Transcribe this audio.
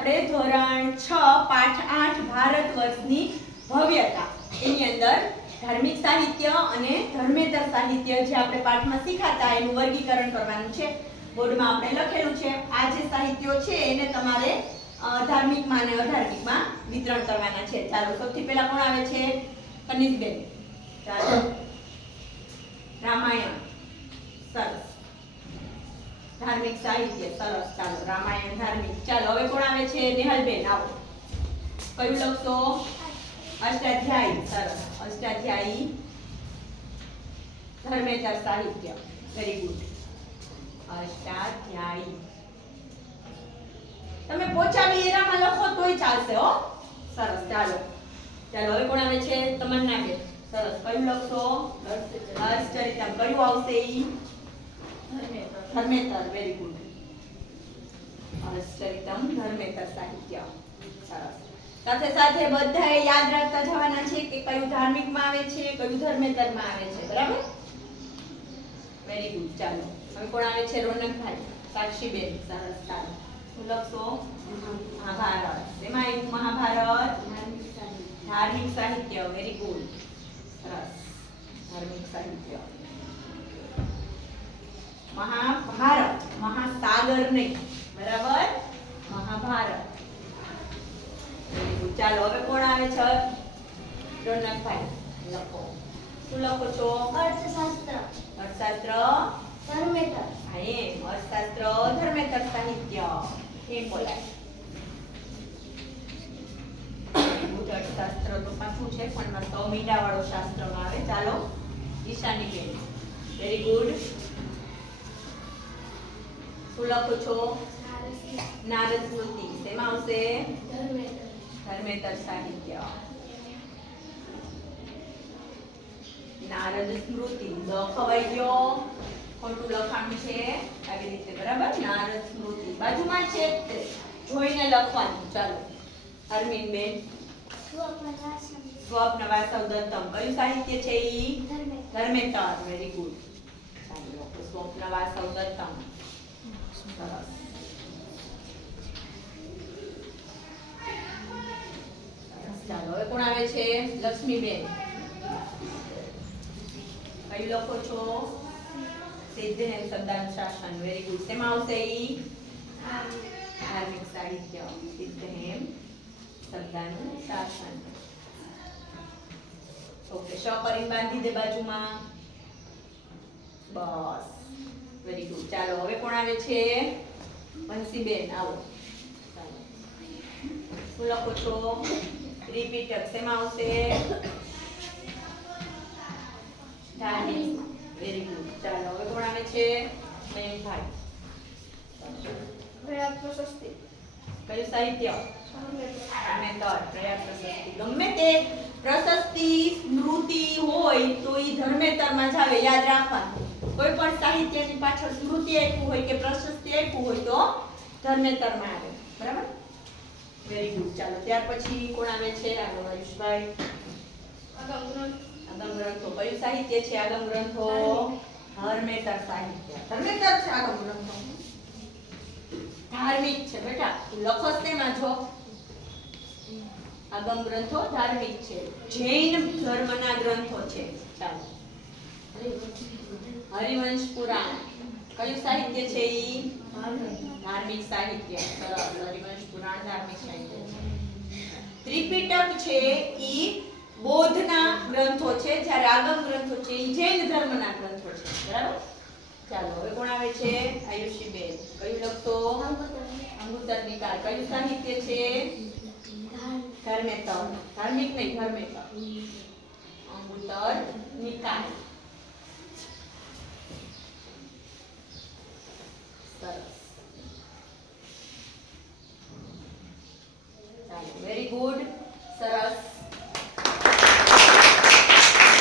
આપણે ધોરણ 6 પાઠ 8 ભારત વર્ષની ભવ્યતા એની અંદર ધાર્મિક સાહિત્ય અને ધર્મેતર સાહિત્ય જે આપણે પાઠમાં શીખાતા એનું વર્ગીકરણ કરવાનું છે. બોર્ડમાં આપણે લખેલું છે. આ જે સાહિત્યો છે એને તમારે ધાર્મિકમાં અને અધાર્મિકમાં વિતરણ કરવાના છે. ચાલો સૌથી પહેલા કોણ આવે છે? કનિષ્બેન. ચાલો રામાયણ સરસ. ધાર્મિક સાહિત્ય સરસ. ચાલો રામાયણ ધાર્મિક. ચાલો હવે કોણ આવે છે? નેહલબેન આવો. કયું લખશો? અષ્ટાધ્યાયી સરસ. અષ્ટાધ્યાયી ધર્મેતર સાહિત્ય. Very good. અષ્ટાધ્યાયી. તમે પોચાવી એરામાં લખો તોય ચાલશે હો. સરસ. ચાલો ચાલો હવે કોણ આવે છે? તમન્નાબેન સરસ. કયું લખશો? હર્ષચરિતમ. કયું આવશે ઈ? ધર્મેતર. Very good. હર્ષચરિતમ ધર્મેતર સાહિત્ય. સરસ. સાથે સાથે બધાએ યાદ રાખતા જવાના છે કે કયું ધાર્મિકમાં આવે છે, કયું ધર્મેતરમાં આવે છે. બરાબર? Very good. ચાલો હવે કોણ આવે છે? રોનકભાઈ. સાક્ષીબેન સરસ. ચાલો શું લખશો? મહાભારત. એમાં એક મહાભારત ધાર્મિક સાહિત્ય. Very good. સરસ. ધાર્મિક સાહિત્ય. મહાભારત. મહાસાગર નહીં. બરાબર? મહાભારત. Very good. ચાલો હવે કોણ આવે છે? રોનકભાઈ. લખો. શું લખો છો? અર્થશાસ્ત્ર અર્થશાસ્ત્ર ધર્મેતર. હા એમ. અર્થશાસ્ત્ર ધર્મેતર સાહિત્ય એમ બોલાય. અર્થશાસ્ત્ર તો પાછું છે પણ એમાં 100 મીંડા વાળો શાસ્ત્રમાં આવે. ચાલો ઈશાનીબેન. Very good. શું લખો છો? નારદ સ્મૃતિ. શેમાં આવશે? ધર્મેતર સાહિત્ય. નારદ સ્મૃતિ. દ ખવાઈ ગયો. ખોટું લખાણ છે આવી રીતે. બરાબર? નારદ સ્મૃતિ બાજુમાં છે તે જોઈને લખવાનું. ચાલો હરમીનબેન. સ્વપ્ન વાસવ દત્તમ. કયું સાહિત્ય છે ઈ? ધર્મેતર. Very good. ચાલો સ્વપ્ન વાસવ દત્તમ. સરસ. ચાલો હવે કોણ આવે છે? લક્ષ્મીબેન. કયું લખો છો? સિદ્ધહેમ શબ્દાનુશાસન. Very good. શેમાં આવશે ઈ? ધાર્મિક સાહિત્ય. સિદ્ધહેમ શબ્દાનુશાસન. ઓકે. શ કરીને બાંધી દે બાજુમાં. બસ. Very good. ચાલો હવે કોણ આવે છે? બંસીબેન આવો. ચાલો શું લખો છો? રિપીટક. શેમાં આવશે? ધાર્મિક. Very good. ચાલો હવે કોણ આવે છે? મયંકભાઈ. પ્રયાગ પ્રશસ્તિ કયું સાહિત્ય? ધર્મેતર. પ્રયાગ પ્રશસ્તિ. ગમે તે પ્રશસ્તિ સ્મૃતિ હોય તો ઈ ધર્મેતરમાં જ આવે. યાદ રાખવાનું. કોઈ પણ સાહિત્યની પાછળ સ્મૃતિ આપ્યું હોય કે પ્રશસ્તિ આપ્યું હોય તો ધર્મેતરમાં આવે. બરાબર? Very good. ચાલો ત્યાર પછી કોણ આવે છે? આગળ આયુષભાઈ. આગમ ગ્રંથો. કયું સાહિત્ય છે? આગમ ગ્રંથો ધર્મેતર સાહિત્ય. ધર્મેતર છે આગમ ગ્રંથો. ધાર્મિક છે બેટા. લખો તેમાં જો આગમ ગ્રંથો ધાર્મિક છે. જૈન ધર્મના ગ્રંથો છે. ચાલો હરિવંશ પુરાણ. કયું સાહિત્ય છે ઈ? ધાર્મિક સાહિત્ય. સરસ. હરિવંશ પુરાણ ધાર્મિક સાહિત્ય. ત્રિપિટક છે ઈ બૌદ્ધના ગ્રંથો છે જ્યારે આગમ ગ્રંથો છે ઈ જૈન ધર્મના ગ્રંથો છે. બરાબર? ચાલો હવે કોણ આવે છે? આયુષીબેન. કયું લખતો? અંગુત્તર નિકાય. કયું સાહિત્ય છે? ધર્મેતર. ધાર્મિક નહીં ધર્મેતર. અંગુત્તર નિકાય. સરસ.